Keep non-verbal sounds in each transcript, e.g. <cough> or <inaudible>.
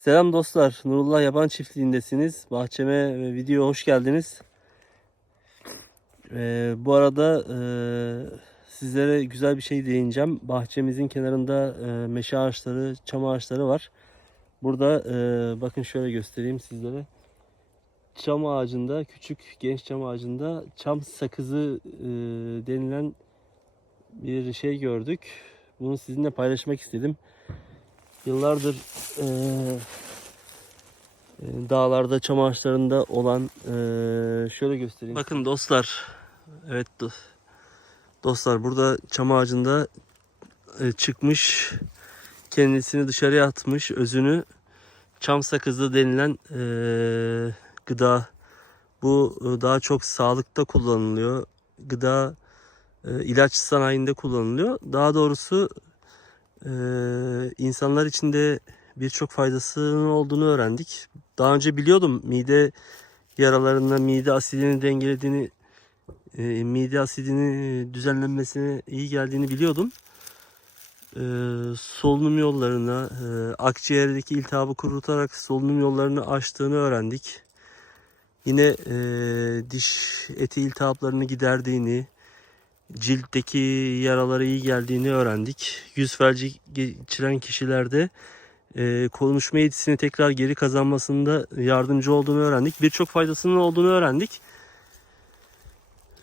Selam dostlar. Nurullah Yaban Çiftliği'ndesiniz. Bahçeme ve videoya hoş geldiniz. Ee, bu arada e, sizlere güzel bir şey değineceğim. Bahçemizin kenarında e, meşe ağaçları, çam ağaçları var. Burada e, bakın şöyle göstereyim sizlere. Çam ağacında, küçük genç çam ağacında çam sakızı e, denilen bir şey gördük. Bunu sizinle paylaşmak istedim. Yıllardır e, dağlarda, çam ağaçlarında olan e, şöyle göstereyim. Bakın dostlar. Evet do- dostlar burada çam ağacında e, çıkmış kendisini dışarıya atmış özünü çam sakızı denilen e, gıda. Bu daha çok sağlıkta kullanılıyor. Gıda e, ilaç sanayinde kullanılıyor. Daha doğrusu e, insanlar için de birçok faydasının olduğunu öğrendik. Daha önce biliyordum mide yaralarında mide asidini dengelediğini, e, mide asidini düzenlenmesine iyi geldiğini biliyordum. E, solunum yollarına, e, akciğerdeki iltihabı kurutarak solunum yollarını açtığını öğrendik. Yine e, diş eti iltihaplarını giderdiğini, ciltteki yaralara iyi geldiğini öğrendik. Yüz felci geçiren kişilerde e, konuşma yetisini tekrar geri kazanmasında yardımcı olduğunu öğrendik. Birçok faydasının olduğunu öğrendik.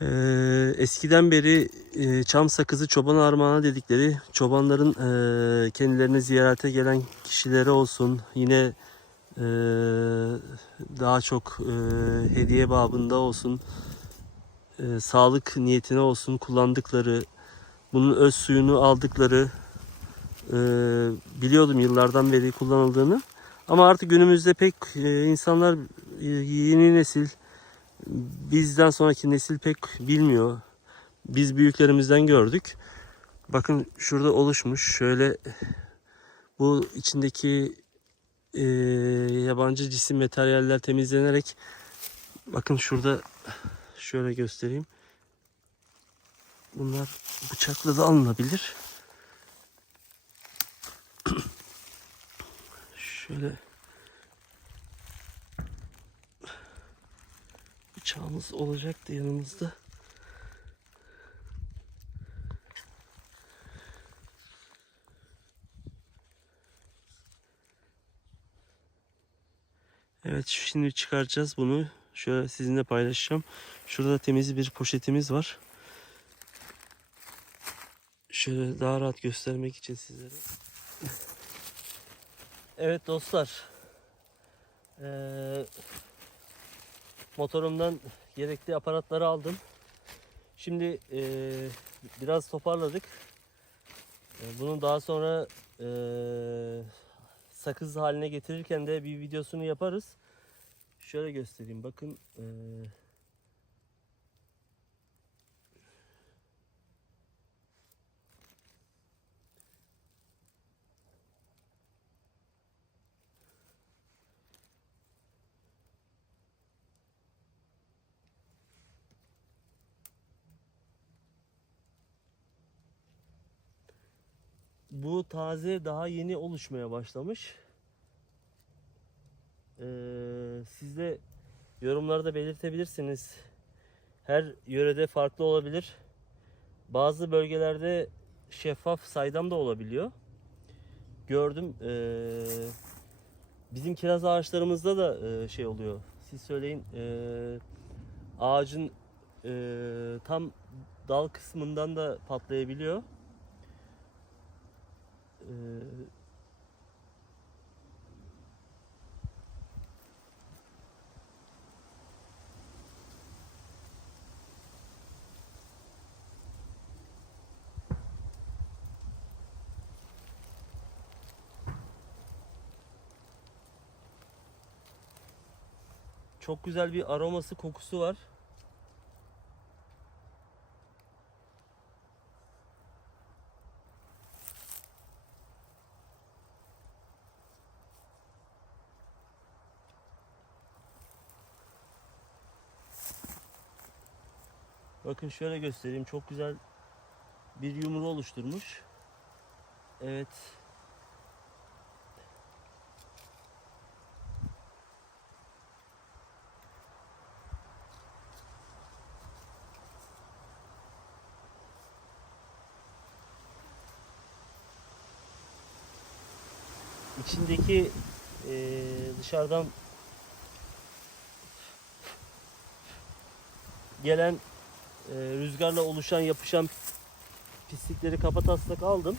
E, eskiden beri e, çam sakızı çoban armağanı dedikleri çobanların e, kendilerini ziyarete gelen kişilere olsun yine e, daha çok e, hediye babında olsun e, sağlık niyetine olsun kullandıkları, bunun öz suyunu aldıkları e, biliyordum yıllardan beri kullanıldığını. Ama artık günümüzde pek e, insanlar e, yeni nesil bizden sonraki nesil pek bilmiyor. Biz büyüklerimizden gördük. Bakın şurada oluşmuş şöyle bu içindeki e, yabancı cisim materyaller temizlenerek bakın şurada şöyle göstereyim. Bunlar bıçakla da alınabilir. şöyle bıçağımız olacaktı yanımızda. Evet şimdi çıkaracağız bunu. Şöyle sizinle paylaşacağım. Şurada temiz bir poşetimiz var. Şöyle daha rahat göstermek için sizlere. <laughs> Evet dostlar. Ee, motorumdan gerekli aparatları aldım. Şimdi ee, biraz toparladık. Ee, bunu daha sonra ee, sakız haline getirirken de bir videosunu yaparız. Şöyle göstereyim. Bakın. ee, Bu taze daha yeni oluşmaya başlamış. Ee, siz de yorumlarda belirtebilirsiniz. Her yörede farklı olabilir. Bazı bölgelerde şeffaf saydam da olabiliyor. Gördüm. ee, bizim kiraz ağaçlarımızda da ee, şey oluyor. Siz söyleyin. ee, ağacın ee, tam dal kısmından da patlayabiliyor. Ee, Çok güzel bir aroması, kokusu var. Bakın şöyle göstereyim. Çok güzel bir yumru oluşturmuş. Evet. İçindeki e, dışarıdan gelen e, rüzgarla oluşan yapışan pislikleri kapataslak aldım.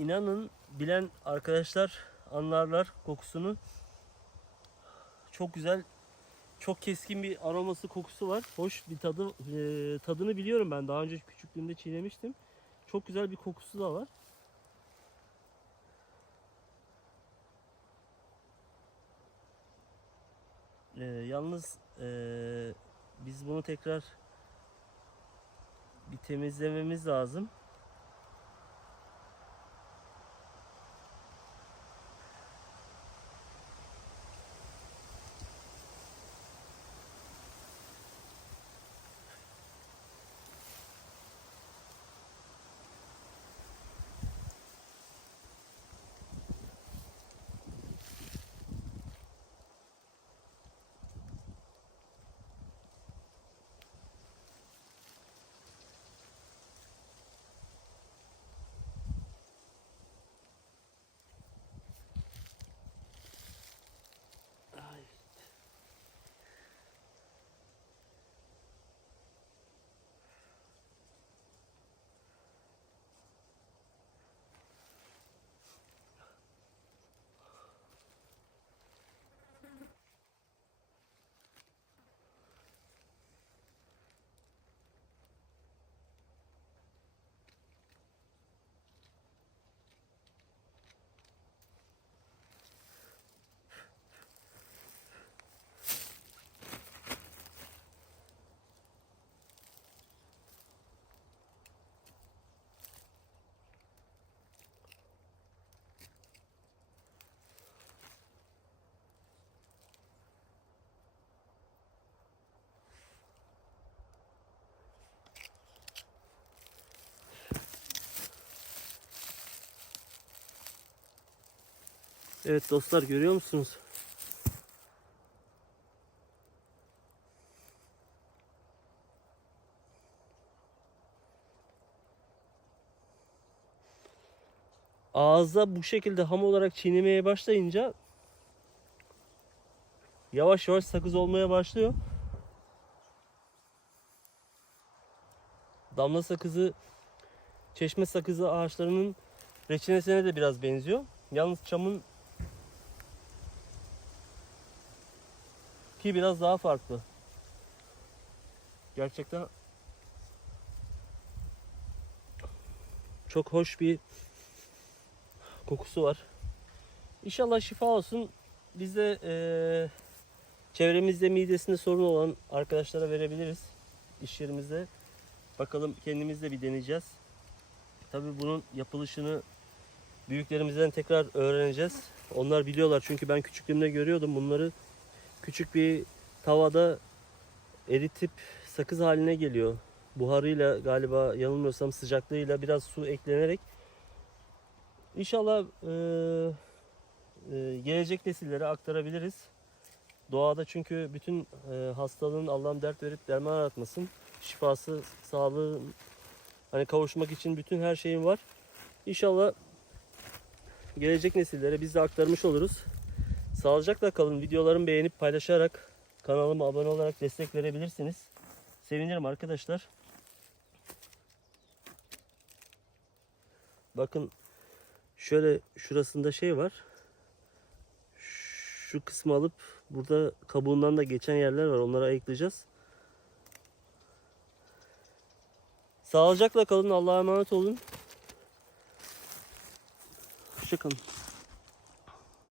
İnanın bilen arkadaşlar anlarlar kokusunu. Çok güzel, çok keskin bir aroması kokusu var. Hoş bir tadı, e, tadını biliyorum ben. Daha önce küçüklüğümde çiğnemiştim. Çok güzel bir kokusu da var. E, yalnız e, biz bunu tekrar bir temizlememiz lazım. Evet dostlar görüyor musunuz? Ağızda bu şekilde ham olarak çiğnemeye başlayınca yavaş yavaş sakız olmaya başlıyor. Damla sakızı, çeşme sakızı ağaçlarının reçinesine de biraz benziyor. Yalnız çamın ki biraz daha farklı. Gerçekten çok hoş bir kokusu var. İnşallah şifa olsun. Biz de eee, çevremizde midesinde sorun olan arkadaşlara verebiliriz. İş yerimizde. Bakalım kendimiz de bir deneyeceğiz. Tabii bunun yapılışını büyüklerimizden tekrar öğreneceğiz. Onlar biliyorlar çünkü ben küçüklüğümde görüyordum bunları. Küçük bir tavada eritip sakız haline geliyor. Buharıyla galiba yanılmıyorsam sıcaklığıyla biraz su eklenerek. İnşallah eee, gelecek nesillere aktarabiliriz. Doğada çünkü bütün e, hastalığın Allah'ım dert verip derman aratmasın. Şifası, sağlığı hani kavuşmak için bütün her şeyin var. İnşallah gelecek nesillere biz de aktarmış oluruz. Sağlıcakla kalın. Videolarımı beğenip paylaşarak kanalıma abone olarak destek verebilirsiniz. Sevinirim arkadaşlar. Bakın şöyle şurasında şey var. Şu kısmı alıp burada kabuğundan da geçen yerler var. Onları ayıklayacağız. Sağlıcakla kalın. Allah'a emanet olun. Hoşçakalın.